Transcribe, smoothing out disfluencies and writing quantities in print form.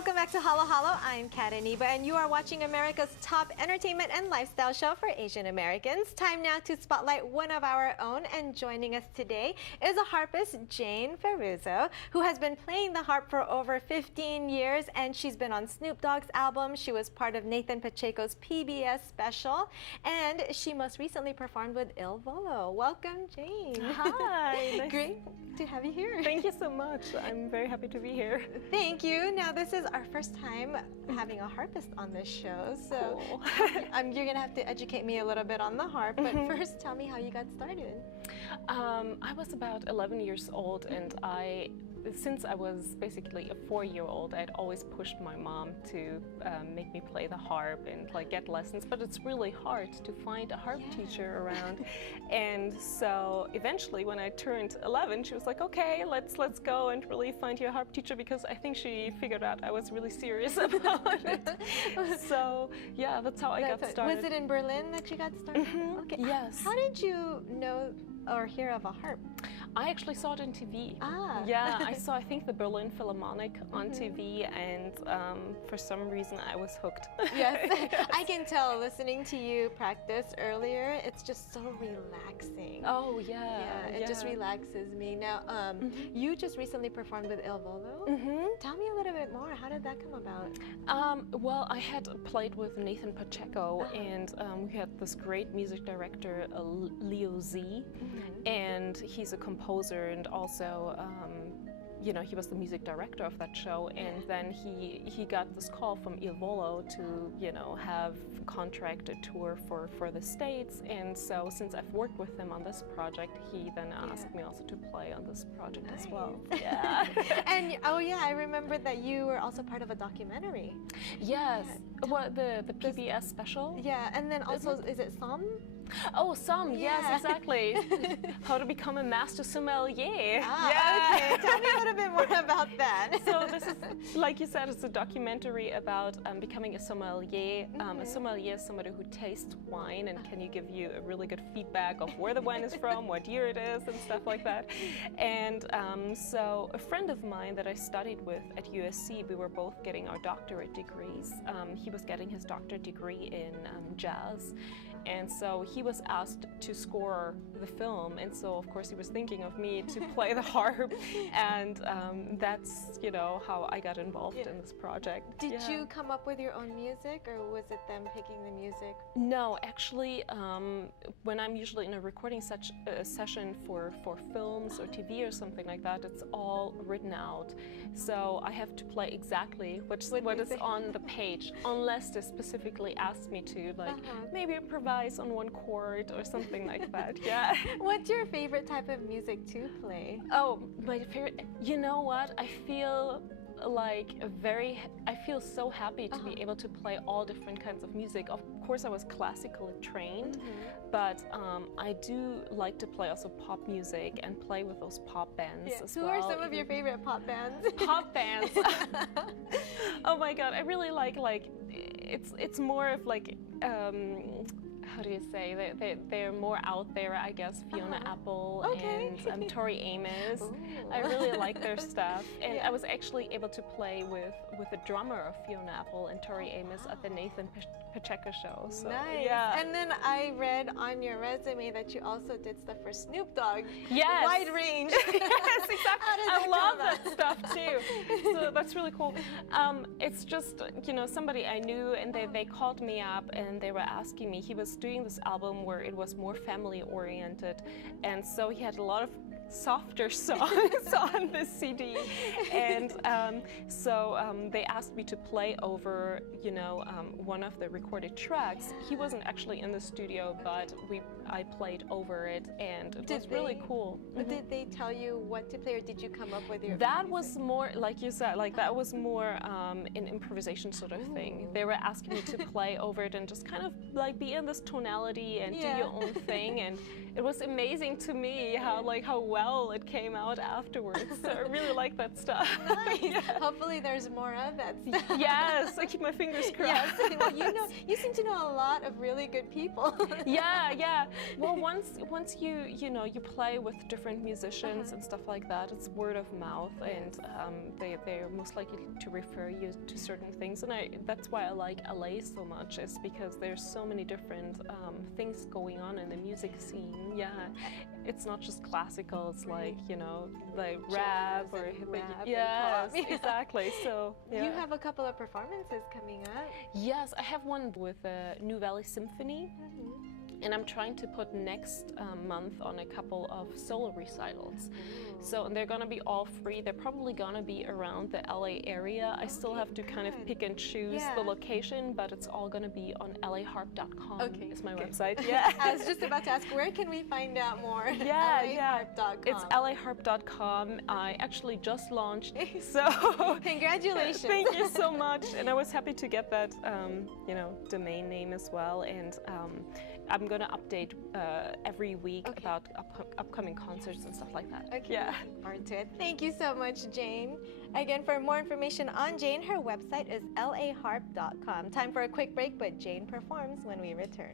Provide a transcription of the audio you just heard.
Welcome back to Halo Halo. I'm Kat Iniba, and you are watching America's top entertainment and lifestyle show for Asian Americans. Time now to spotlight one of our own, and joining us today is a harpist, Jane Ferruzzo, who has been playing the harp for over 15 years, and she's been on Snoop Dogg's album. She was part of Nathan Pacheco's PBS Special, and she most recently performed with Il Volo. Welcome, Jane. Hi. Great to have you here. Thank you so much. I'm very happy to be here. Thank you. Now, this is our first time having a harpist on this show, so cool. You're going to have to educate me a little bit on the harp, but first tell me how you got started. I was about 11 years old, and since I was basically a 4-year-old, I'd always pushed my mom to make me play the harp and get lessons, but it's really hard to find a harp teacher around. And so eventually when I turned 11, she was like, okay, let's go and really find you a harp teacher, because I think she figured out I was really serious about it. So yeah, that's how I got started. Was it in Berlin that you got started? Okay. Yes. How did you know or hear of a harp? I actually saw it on TV. Ah. Yeah, I saw, I think, the Berlin Philharmonic on TV, and for some reason I was hooked. Yes, I can tell listening to you practice earlier. It's just so relaxing. Oh, yeah. Yeah, it just relaxes me. Now, you just recently performed with Il Volo. Tell me a little bit more. How did that come about? Well, I had played with Nathan Pacheco, and we had this great music director, Leo Z, and he's a composer, and also you know, he was the music director of that show, and then he got this call from Il Volo to, you know, have contract a tour for the States. And so since I've worked with him on this project, he then asked me also to play on this project as well. Yeah. And oh yeah, I remember that you were also part of a documentary. Yes. What, the PBS Special? Yeah, and then also, is it Some? Oh, Some, yes, exactly. How to become a master sommelier. Okay, tell me a little bit more about that. So this is, like you said, it's a documentary about becoming a sommelier. A sommelier is somebody who tastes wine and can give you a really good feedback of where the wine is from, what year it is, and stuff like that. And so a friend of mine that I studied with at USC, we were both getting our doctorate degrees. He was getting his doctorate degree in jazz. And so he was asked to score the film, and so of course he was thinking of me to play the harp, and that's, you know, how I got involved in this project. Did you come up with your own music, or was it them picking the music? No, actually, when I'm usually in a recording session for films or TV or something like that, it's all written out. So I have to play exactly what is on the page, unless they specifically ask me to, like maybe improvise on one chord or something like that. Yeah. What's your favorite type of music to play? Oh, my favorite, you know what? I feel so happy to be able to play all different kinds of music. Of course, I was classically trained, but I do like to play also pop music and play with those pop bands as well. Who are some of your favorite pop bands? Pop bands. Oh my God, I really like it's more of like, how do you say, they're more out there, I guess. Fiona Apple and Tori Amos. I really like their stuff, and I was actually able to play with the drummer of Fiona Apple and Tori Amos at the Nathan Pacheco show. So, nice. Yeah. And then I read on your resume that you also did stuff for Snoop Dogg. Yes. Wide range. Yes, exactly. I love that stuff too. So that's really cool. It's just, you know, somebody I knew, and they called me up and they were asking me. He was doing this album where it was more family oriented, and so he had a lot of softer songs on the CD, and so they asked me to play over, you know, one of the recorded tracks. He wasn't actually in the studio, but I played over it, and it was really cool. Did they tell you what to play, or did you come up with your That was more, like you said, like that was more an improvisation sort of thing. They were asking me to play over it and just kind of like be in this tonality and do your own thing, and it was amazing to me how well it came out afterwards. So I really like that stuff. Nice. Yeah. Hopefully there's more of that stuff. Yes, I keep my fingers crossed. Yes. Well, you seem to know a lot of really good people. Yeah. Well, once you play with different musicians and stuff like that, it's word of mouth, and they're most likely to refer you to certain things. And that's why I like LA so much, is because there's so many different things going on in the music scene. Yeah, it's not just classical. It's like like rap or yes, exactly. So yeah. You have a couple of performances coming up. Yes, I have one with the New Valley Symphony. And I'm trying to put next month on a couple of solo recitals. So, and they're gonna be all free. They're probably gonna be around the LA area. I still have to kind of pick and choose the location, but it's all gonna be on laharp.com. Okay. Is my website. Yeah. I was just about to ask, where can we find out more? laharp.com. It's laharp.com. I actually just launched, so congratulations. Thank you so much. And I was happy to get that, domain name as well. And I'm going to update every week about upcoming concerts and stuff like that. Okay. Yeah. Looking forward to it. Thank you so much, Jane. Again, for more information on Jane, her website is laharp.com. Time for a quick break, but Jane performs when we return.